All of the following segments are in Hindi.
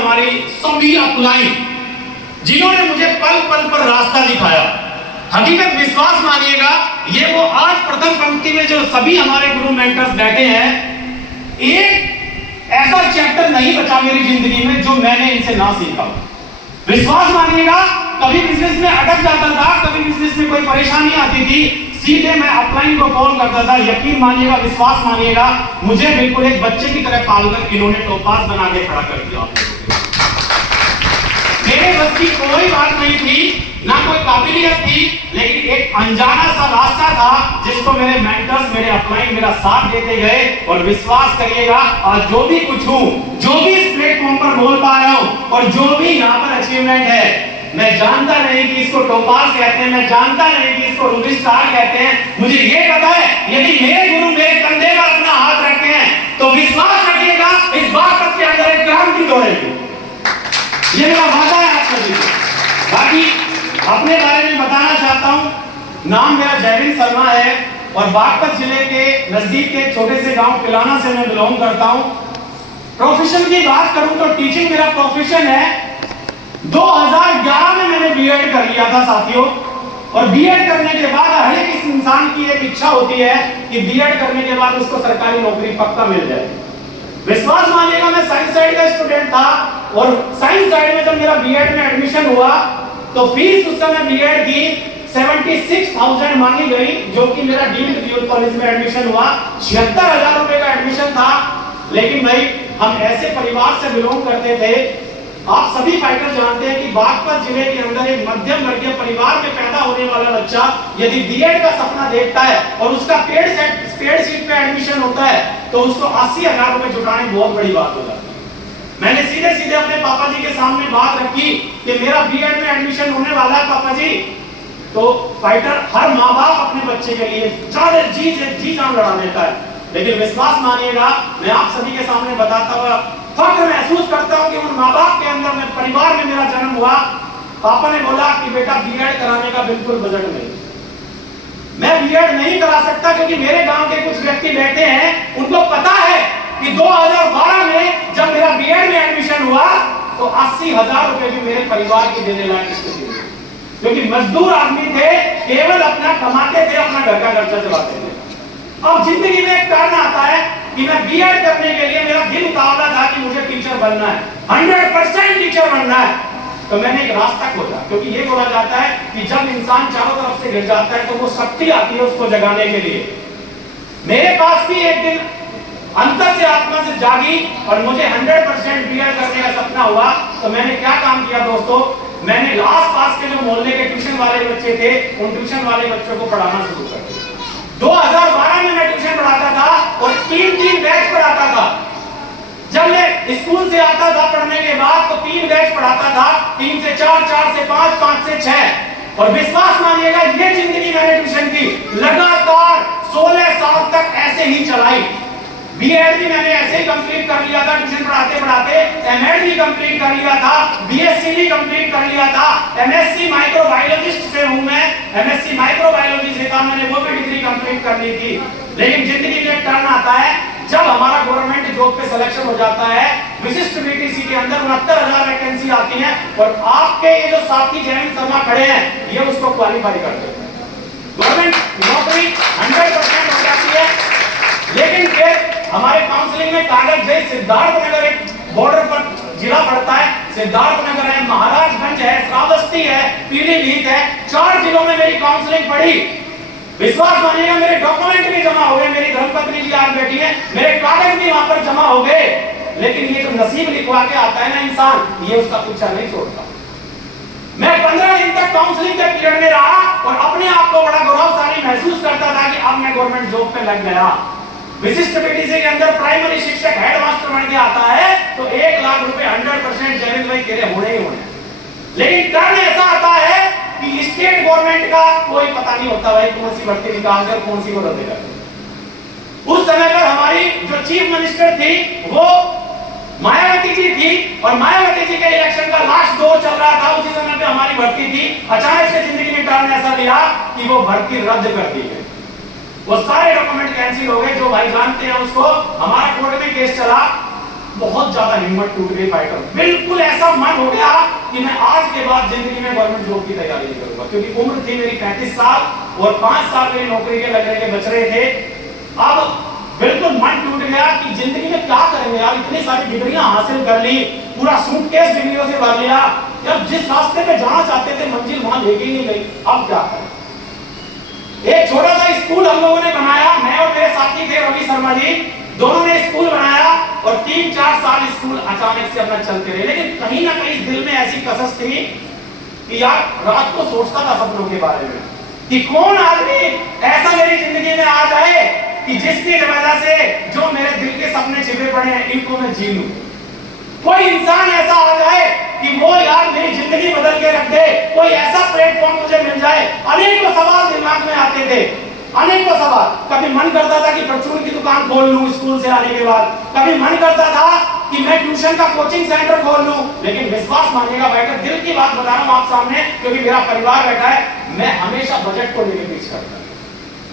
हमारी सभी अपलाइन जिन्होंने मुझे पल पल पर रास्ता दिखाया। हकीकत विश्वास मानिएगा, ये वो आज प्रथम पंक्ति में जो सभी हमारे गुरु मेंटर्स बैठे हैं, एक ऐसा चैप्टर नहीं बचा मेरी जिंदगी में जो मैंने इनसे ना सीखा। विश्वास मानिएगा, कभी बिजनेस में अटक जाता था, कभी बिजनेस में कोई परेशानी आती थी, सीधे मैं अपलाइन को कॉल करता था। यकीन मानिएगा, विश्वास मानिएगा, मुझे बिल्कुल एक बच्चे की तरह पालकर इन्होंने टोपास बना के खड़ा कर दिया। मेरे बस की कोई बात नहीं थी, ना कोई काबिलियत थी, लेकिन एक अनजाना सा रास्ता था जिसको मेरे मेंटर्स, मेरे अपलाइन मेरा साथ देते गए। और विश्वास करिएगा, आज जो भी कुछ हूं, जो भी इस प्लेटफॉर्म पर बोल पा रहा हूं और जो भी यहाँ पर अचीवमेंट है, मैं जानता नहीं कि इसको टोपास कहते हैं, मैं जानता नहीं कि इसको रूबी स्टार कहते हैं। मुझे ये पता है, यदि मेरे गुरु मेरे कंधे पर अपना हाथ रखते हैं तो विश्वास रखिएगा, इस बात के अंदर एक क्रांति दौड़ेगी। ये मेरा वादा है आप सभी को। बाकी अपने बारे में बताना चाहता हूं। नाम मेरा जयविंद शर्मा है और बागपत जिले के नजदीक के छोटे से गांव पिलाना से मैं बिलोंग करता हूं। प्रोफेशन की बात करूं तो टीचिंग मेरा प्रोफेशन है। 2011 में मैंने बीएड कर लिया था साथियों, और बीएड करने के बाद हर एक इंसान की एक इच्छा होती है कि बीएड करने के बाद उसको सरकारी नौकरी पक्का मिल जाए। विश्वास मानिएगा, मैं साइंस साइड का स्टूडेंट था और साइंस साइड में जब मेरा बीएड में एडमिशन हुआ तो फीस उस समय बीएड की 76,000 मांगी गई, जो कि मेरा डीम्ड बीएड कॉलेज में एडमिशन हुआ। 76,000 रुपए का एडमिशन था। लेकिन भाई, हम ऐसे परिवार से बिलोंग करते थे, आप सभी फाइटर जानते हैं कि बागपत जिले के अंदर एक मध्यम वर्गीय परिवार में पैदा होने वाला बच्चा यदि बीएड का सपना देखता है और उसका पेड सीट पे एडमिशन होता है तो उसको 80,000 रुपए जुटाने बहुत बड़ी बात हो जाती है। मैंने सीधे सीधे अपने पापा जी के सामने बात रखी कि मेरा बीएड में एडमिशन होने वाला है पापा जी। तो फाइटर, हर माँ बाप अपने बच्चे के लिए चाहे जी जान लड़ा देता है, लेकिन विश्वास मानिएगा, मैं आप सभी के सामने बताता हुआ फख्र महसूस करता हूं कि उन माँ बाप के अंदर में परिवार में मेरा जन्म हुआ। पापा ने बोला कि बेटा बीएड कराने का बिल्कुल बजट नहीं, मैं बीएड नहीं करा सकता, क्योंकि मेरे गांव के कुछ व्यक्ति बैठे हैं, उनको पता है कि 2012 में जब मेरा बीएड में एडमिशन हुआ तो 80,000 रुपए भी मेरे परिवार की देने लायक स्थिति थी, क्योंकि मजदूर आदमी थे, केवल अपना कमाते थे, अपना घर का खर्चा चलाते थे। अब जिंदगी में एक कारण आता है कि मैं बीएड करने के लिए मेरा दिल उतावला था कि मुझे टीचर बनना है, 100% टीचर बनना है। तो मैंने एक रास्ता खोजा, क्योंकि ये बोला जाता है कि जब इंसान चारों तरफ से गिर जाता है तो वो शक्ति आती है उसको जगाने के लिए। मेरे पास भी एक दिन अंतर से आत्मा से जागी और मुझे 100% बीएड करने का सपना हुआ। तो मैंने क्या काम किया दोस्तों, मैंने आस पास के जो मोहल्ले के ट्यूशन वाले बच्चे थे, उन ट्यूशन वाले बच्चों को पढ़ाना शुरू कर दिया। 2012 में मैं ट्यूशन पढ़ाता था और 3 बैच पढ़ाता था। जब मैं स्कूल से आता था पढ़ने के बाद तो 3 बैच पढ़ाता था, 3 से 4, 4 से 5, 5 से 6। और विश्वास मानिएगा, ये जिंदगी मैंने ट्यूशन की लगातार 16 साल तक ऐसे ही चलाई। बीएड भी मैंने ऐसे ही कंप्लीट कर लिया था ट्यूशन पढ़ाते पढ़ाते, एमएड भी कंप्लीट कर लिया था, बीएससी भी कंप्लीट कर लिया था, एमएससी माइक्रोबायोलॉजिस्ट से हूं मैं, एमएससी माइक्रोबायोलॉजी से था, मैंने वो भी डिग्री कंप्लीट कर ली थी। लेकिन जिंदगी में एक टर्न आता है, जब हमारा गवर्नमेंट जॉब पे सिलेक्शन हो जाता है, विशिष्ट बीटीसी के अंदर 69,000 वैकेंसी आती है और आपके ये जो साथी जयंत शर्मा खड़े हैं, ये उसको क्वालिफाई करते हैं, गवर्नमेंट नौकरी 100% हो जाती है। लेकिन फिर हमारे काउंसलिंग में कागज जय सिद्धार्थनगर एक बॉर्डर पर जिला पड़ता है, सिद्धार्थनगर है, महाराजगंज है, श्रावस्ती है, पीलीभीत है, 4 जिलों में मेरी काउंसलिंग पड़ी। विश्वास मानिएगा, मेरे डॉक्यूमेंट भी जमा हो गए, मेरी धर्मपत्नी जी आज बैठी है, मेरे कागज भी वहां पर जमा हो गए। लेकिन ये जो नसीब लिखवा के आता है ना इंसान, ये उसका पीछा नहीं छोड़ता। मैं 15 दिन तक काउंसलिंग के पीरियड में रहा और अपने आप को बड़ा गौरवशाली महसूस करता था कि अब मैं गवर्नमेंट जॉब पे लग गया। विशिष्ट बीटीसी के अंदर प्राइमरी शिक्षक हेडमास्टर बन के आता है तो 1 लाख रुपए 100% जयविंद भाई तेरे होने ही होने। लेकिन टर्न ऐसा आता है कि स्टेट गवर्नमेंट का कोई पता नहीं होता भाई कौन सी भर्ती निकाल कर कौन सी को रद्द कर। उस समय पर हमारी जो चीफ मिनिस्टर थी वो मायावती जी थी और मायावती जी के इलेक्शन का लास्ट दौर चल रहा था, उसी समय पे हमारी भर्ती थी। अचानक से जिंदगी में टर्न ऐसा लिया कि वो भर्ती रद्द कर दी गई, वो सारे डॉक्यूमेंट कैंसिल हो गए। जो भाई जानते हैं उसको, हमारा कोर्ट में केस चला, बहुत ज्यादा हिम्मत टूट गई फाइटर, बिल्कुल ऐसा मन हो गया कि मैं आज के बाद जिंदगी में गवर्नमेंट जॉब की तैयारी नहीं करूंगा, क्योंकि उम्र थी मेरी 35 साल और 5 साल मेरी नौकरी के लगने के बच रहे थे। अब बिल्कुल मन टूट गया कि जिंदगी में क्या करेंगे यार, इतनी सारी डिग्रियां हासिल कर ली, पूरा सूटकेस डिग्रियों से भर लिया, जब जिस रास्ते पे जाना चाहते थे मंजिल वहां लेके ही नहीं गई, अब क्या करें। एक छोटा सा स्कूल हम लोगों ने बनाया, मैं और मेरे साथी थे रवि शर्मा जी, दोनों ने स्कूल बनाया और 3-4 साल स्कूल अचानक से अपना चलते रहे। लेकिन कहीं ना कहीं दिल में ऐसी कसस थी कि यार रात को सोचता था सपनों के बारे में कि कौन आदमी ऐसा मेरी जिंदगी में आ जाए कि जिसकी वजह से जो मेरे दिल के सपने छिपे पड़े हैं इनको मैं जी लूं। कोई इंसान ऐसा आ जाए कि वो यार मेरी जिंदगी बदल के रख दे, कोई ऐसा प्लेटफॉर्म मुझे मिल जाए। अनेकों सवाल दिमाग में आते थे, अनेकों सवाल। कभी मन करता था कि परचून की दुकान खोल लूं स्कूल से आने के बाद, कभी मन करता था कि मैं ट्यूशन का कोचिंग सेंटर खोल लूं। लेकिन विश्वास मानिएगा बैठकर दिल की बात बता रहा हूं आप सामने, क्योंकि मेरा परिवार बैठा है, मैं हमेशा बजट को लेकर पीछे करता।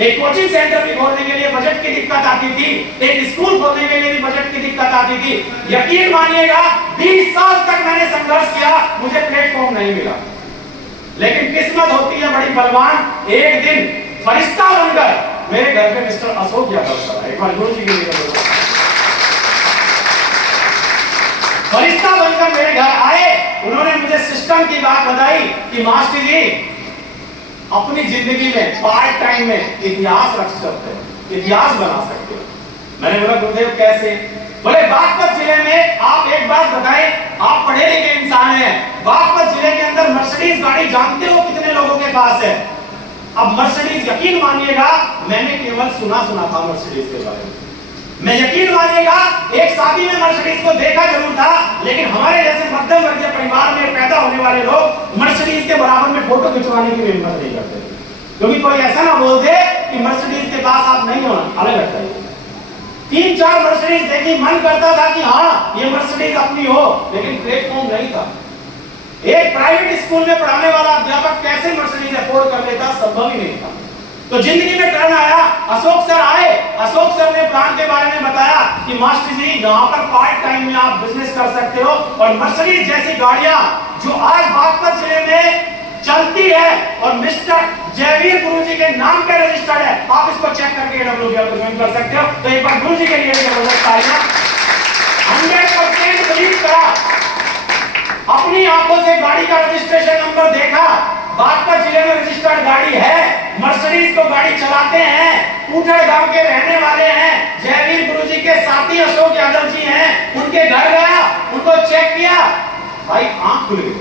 एक कोचिंग सेंटर भी खोलने के लिए बजट की दिक्कत आती थी, एक स्कूल खोलने के लिए भी बजट की दिक्कत आती थी। यकीन मानिएगा 20 साल तक मैंने संघर्ष किया, मुझे प्लेटफॉर्म नहीं मिला। लेकिन किस्मत होती है बड़ी बलवान, एक दिन फरिश्ता बनकर मेरे घर पे मिस्टर अशोक यादव सर, एक बार गुरु जी के लिए फरिश्ता बनकर मेरे घर आए। उन्होंने मुझे सिस्टम की बात बताई कि मास्टर जी अपनी जिंदगी में पार्ट टाइम में इतिहास रख सकते हैं, इतिहास बना सकते हो। मैंने बोला गुरुदेव कैसे? बोले बागपत जिले में आप एक बात बताएं, आप पढ़े लिखे इंसान हैं, बागपत जिले के अंदर मर्सिडीज गाड़ी जानते हो कितने लोगों के पास है? अब मर्सिडीज, यकीन मानिएगा मैंने केवल सुना था मर्सिडीज के बारे में। मैं यकीन मानिएगा एक शादी में मर्सिडीज को देखा जरूर था, लेकिन हमारे जैसे मध्यम वर्गीय परिवार में पैदा होने वाले लोग मर्सिडीज के बराबर में फोटो खिंचवाने की हिम्मत नहीं करते, क्योंकि कोई ऐसा ना बोल दे कि मर्सिडीज के पास आप नहीं होना। अलग लगता है। 3-4 मर्सिडीज देखी, मन करता था कि हाँ ये मर्सिडीज अपनी हो, लेकिन प्लेटफॉर्म नहीं था। एक प्राइवेट स्कूल में पढ़ाने वाला अध्यापक कैसे मर्सिडीज अफोर्ड कर लेता, संभव ही नहीं था। तो जिंदगी में टर्न आया, अशोक सर आए, अशोक सर ने प्लान के बारे में बताया कि मास्टर जी यहाँ पर पार्ट टाइम में आप बिजनेस कर सकते हो, और मर्सिडीज जैसी गाड़ियां जो आज बागपत जिले में चलती है और मिस्टर जयवीर गुरुजी के नाम पे रजिस्टर्ड है, आप इसको चेक करके AWBL को ज्वाइन कर सकते हो। तो एक बार गुरुजी के लिए जबरदस्त तालियां। 100% बिलीव करा, अपनी आंखों से गाड़ी का रजिस्ट्रेशन नंबर देखा, बागपत जिले में रजिस्टर्ड गाड़ी है, मर्सिडीज को गाड़ी चलाते हैं, ऊठड़ गांव के रहने वाले हैं, जयवीर गुरुजी के साथी अशोक यादव जी हैं, उनके घर गया, उनको चेक किया, भाई आंख खुल गई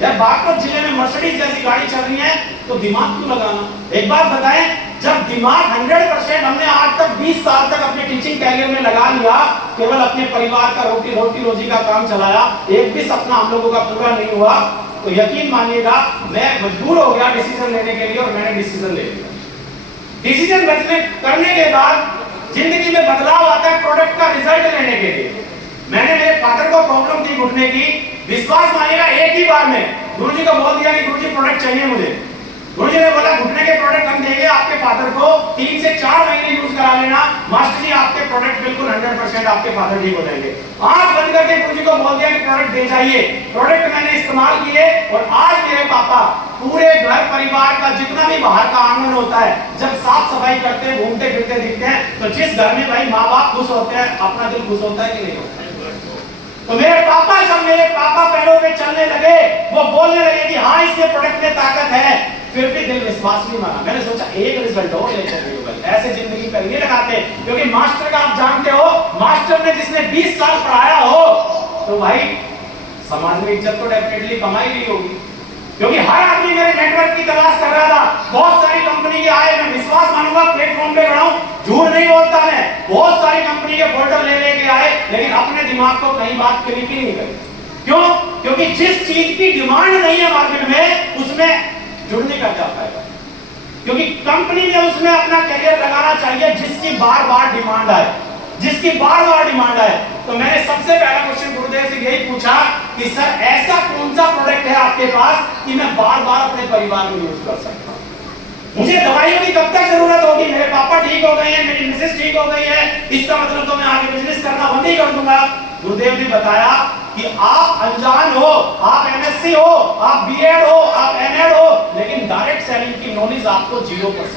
यार, बागपत जिले में मर्सिडीज जैसी गाड़ी चल रही है तो दिमाग क्यों लगाना। एक बात बताएं, जब दिमाग 100% हमने आज तक 20 साल तक अपने टीचिंग कैरियर में लगा लिया, केवल अपने परिवार का रोटी रोजी का काम चलाया, एक भी सपना हम लोगों का पूरा नहीं हुआ, तो यकीन मानिएगा मैं मजबूर हो गया डिसीजन लेने के लिए, और मैंने डिसीजन ले लिया। डिसीजन करने के बाद जिंदगी में बदलाव आता है प्रोडक्ट का रिजल्ट लेने के लिए। मैंने मेरे फादर को प्रॉब्लम थी घुटने की, विश्वास मानिएगा एक ही बार में गुरुजी को बोल दिया कि गुरुजी प्रोडक्ट चाहिए मुझे। गुरुजी ने बोला घुटने के प्रोडक्ट हम देंगे आपके फादर को, 3 से 4 महीने यूज करा लेना, मास्टर जी आपके प्रोडक्ट बिल्कुल 100% आपके फादर ठीक हो जाएंगे। आंख बंद करके गुरुजी को बोल दिया कि प्रोडक्ट दे जाइए। प्रोडक्ट मैंने इस्तेमाल किए और आज मेरे पापा पूरे घर परिवार का जितना भी बाहर का आंगन होता है, जब साफ सफाई करते हैं, घूमते फिरते दिखते हैं, तो जिस घर में भाई माँ बाप खुश होते हैं, अपना दिल खुश होता है कि नहीं होता है? तो मेरे पापा पैरों पे चलने लगे, वो बोलने लगे कि हाँ इसके प्रोडक्ट में ताकत है, फिर भी दिल विश्वास नहीं माना। मैंने सोचा एक रिजल्ट हो ले चलिए, ऐसे जिंदगी पर नहीं लगाते, क्योंकि मास्टर का आप जानते हो, मास्टर ने जिसने 20 साल पढ़ाया हो तो भाई समाज में इज्जत तो डेफिनेटली कमाई ली होगी, क्योंकि हर आदमी मेरे नेटवर्क की तलाश कर रहा था। बहुत सारी कंपनी के आए, मैं विश्वास मानूंगा प्लेटफॉर्म पे खड़ा हूं, झूठ नहीं बोलता मैं, बहुत सारी कंपनी के फोल्डर ले लेके आए, लेकिन अपने दिमाग को कहीं बात क्लिक ही नहीं करी। क्यों? क्योंकि जिस चीज की डिमांड नहीं है मार्केट में उसमें जुड़ने का क्या फायदा, क्योंकि कंपनी ने उसमें अपना करियर लगाना चाहिए जिसकी बार बार डिमांड आए, जिसकी बार बार डिमांड आए। तो मैंने सबसे पहला क्वेश्चन गुरुदेव से यही पूछा कि सर ऐसा कौन सा प्रोडक्ट है आपके पास कि मैं बार बार अपने परिवार में यूज कर सकता हूं? मुझे दवाइयों की कब तक जरूरत होगी? मेरे पापा ठीक हो गए हैं, मेरी मिसेस ठीक हो गई है, इसका मतलब तो मैं आगे बिजनेस करना बंद ही कर दूंगा। गुरुदेव ने बताया कि आप अनजान हो, आप एमएससी हो, आप बीएड हो, आप एमएड हो, लेकिन डायरेक्ट सेलिंग की नॉलेज आपको 0%।